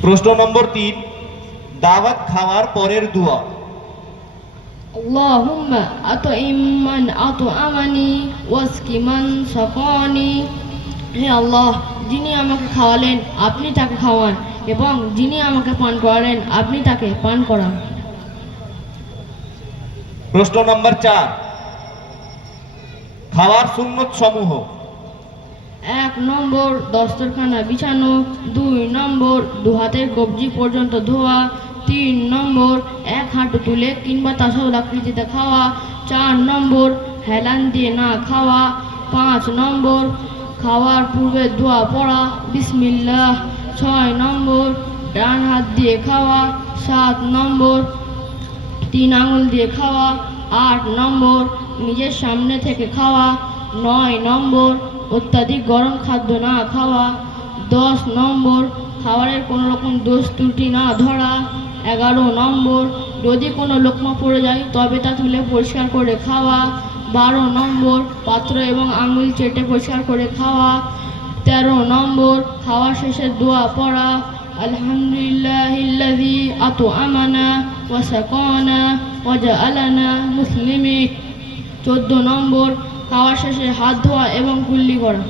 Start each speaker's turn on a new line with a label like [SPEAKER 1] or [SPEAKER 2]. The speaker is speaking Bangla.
[SPEAKER 1] প্রশ্ন নম্বর তিন দাওয়াত খাওয়ার পরের দোয়া
[SPEAKER 2] اللهم أطعم من أطعمني واسق من سقاني হে আল্লাহ যিনি আমাকে খাওয়ালেন আপনি তাকে খাওয়ান এবং যিনি আমাকে পান করালেন আপনি তাকে পান করান
[SPEAKER 1] প্রশ্ন নম্বর চার খাওয়ার সুন্নত সমূহ
[SPEAKER 2] এক নম্বর দস্তরখানা বিছানো, দুই নম্বর দু হাতের কবজি পর্যন্ত ধোয়া, তিন নম্বর এক হাঁটু তুলে কিংবা তাসল আকৃতিতে খাওয়া, চার নম্বর হেলান দিয়ে না খাওয়া, পাঁচ নম্বর খাওয়ার পূর্বে দোয়া পড়া, বিসমিল্লাহ, ছয় নম্বর ডান হাত দিয়ে খাওয়া, সাত নম্বর তিন আঙুল দিয়ে খাওয়া, আট নম্বর নিজের সামনে থেকে খাওয়া, নয় নম্বর অত্যাধিক গরম খাদ্য না খাওয়া, দশ নম্বর, খাবারের কোনো রকম দোষ ত্রুটি না ধরা, এগারো নম্বর, যদি কোনো লোকমা পড়ে যায়, তবে তা তুলে পরিষ্কার করে খাওয়া, বারো নম্বর, পাত্র এবং আঙুল চেটে পরিষ্কার করে খাওয়া, তেরো নম্বর, খাওয়া শেষে দোয়া পড়া, আলহামদুলিল্লাহিল্লাযী আত'আমানা ওয়া সাকানা ওয়া জাআলানা মুসলিমিন। চোদ্দ নম্বর খাওয়া শেষে হাত ধোয়া এবং কুল্লি করা।